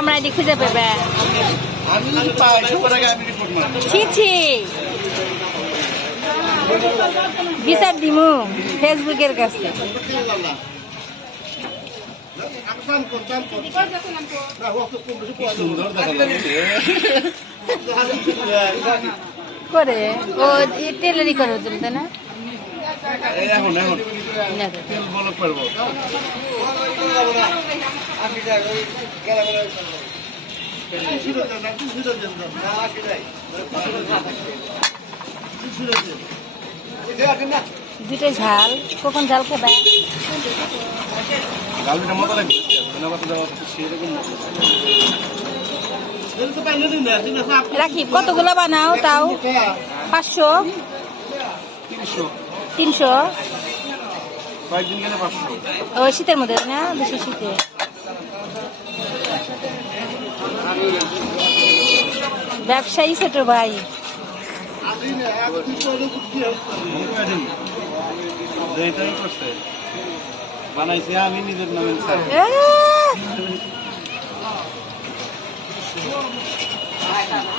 আমরা আইডি খুঁজে পেবে। ছি ছি। বিচার দিমু ফেসবুকের কাছে। করে ও টেলারি করে ওজন তাই না? এখন এখন। তেল বলক পারব। দুইটাই ঝাল। কখন ঝাল খাবে? মতো লাগবে রাখি কতগুলো বানাও তাও? পাঁচশো? তিনশো। ও শীতের মধ্যে না? বেশি শীতে। ব্যবসায়ী ছোট ভাই বানাইছি আমি নিজের নামে!